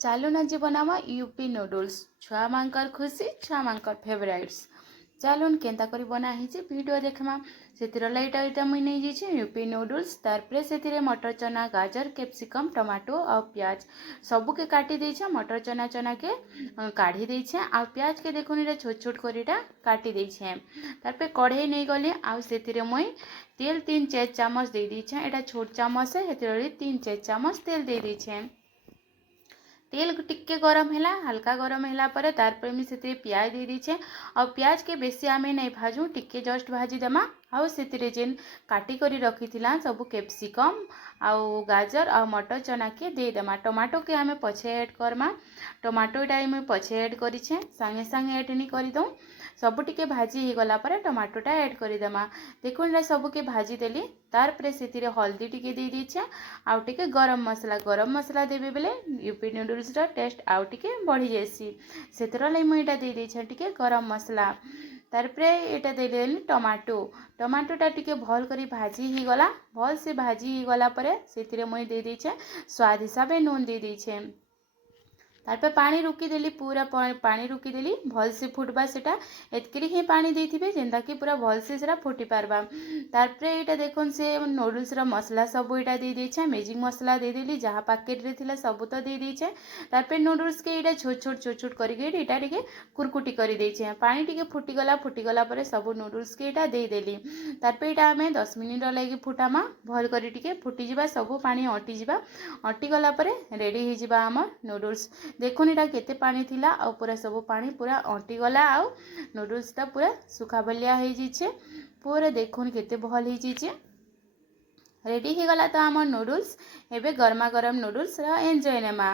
ଚାଲୁନ ଆଜି ବନାବା UP noodles छुआ मानकर खुशी छुआ मानकर फेवरेट्स। चालुन केंता करी बना हिची वीडियो देखमा सेतिर लाइटा इटा मुई नहीं जीची यूपी नूडल्स तारपरे सेतिरे मटर चना गाजर कैप्सिकम टमाटो और प्याज सबू के काटी देछे मटर चना चना के काढ़ी देछे आ प्याज के देखुन रे छोट छोट करीटा काटी देछे तारपरे कढ़ाई नहीं गले आ सेतिरे मुई तेल 3-4 चामच दे देछे एटा छोट चामच है हेतिरे 3-4 चामच तेल दे देछे। तेल टिके गरम है हल्का गरम है तारपर मुझे से प्याज दे दीछे और प्याज के बेसी आम नहीं भाजू टिके जस्ट भाजीदेमा आउ से जेन काटी करी रखी सब कैप्सिकम आउ गाजर आ मटर चना के देदेमा टमाटो के आम पछे ऐड करमा टमाटोटा मुझे पछे ऐड करें सांगे सांगे ऐड नहीं करदे सबू टिके भाजी हो गला पर टमाटोटा ऐड करदेमा देखुन सबू के भाजी देली तारपर से हल्दी टिके दे दीछे आउ टिके गरम मसला देवे बेले यूपी नूडल्स टेस्ट आउ टिके बढ़ी जासी से मुझे दे दीछे टिके गरम मसला तारपरे एटा देदेली टमाटोटा टिके भल करी भाजी हो गला भल से भाजी हो गला परे से मुझे दे दीछे स्वाद हिसाब नून दे दीछे तारपर पानी रुकीदेली पूरा पानी रुकीदेली भल से फुटबा सेटा एतकरी ही पानी देथिबे जेंता कि पूरा भल से सेटा फुटी पारबा तारपरे एटा देखुन से नूडल्स रा मसला सब एटा दे देछे मैजिक मसला दे देली जहाँ पैकेट रे थिला सब तो दे देछे तारपरे नूडल्स के एटा छोट छोट करके एटा टिके कुरकुटी करी देछे पानी टिके फुटी गला परे सब नूडल्स के एटा दे देली तारपरे एटा हमें 10 मिनिट लगी फुटामा भल करी टिके फुटी जिबा सब पानी अटी जिबा अटी गला परे रेडी हो जिबा हमर नूडल्स देखुन एटा केते पानी थिला आ पूरा सब पानी पूरा अटी गला आ नूडल्सटा पूरा सुखा बलिया हो जीछे पूरा देखुन केते भल हो जीछे रेडी हो गला तो हमर नूडल्स एबे गरमा गरम नूडल्स रा एंजॉय नेमा।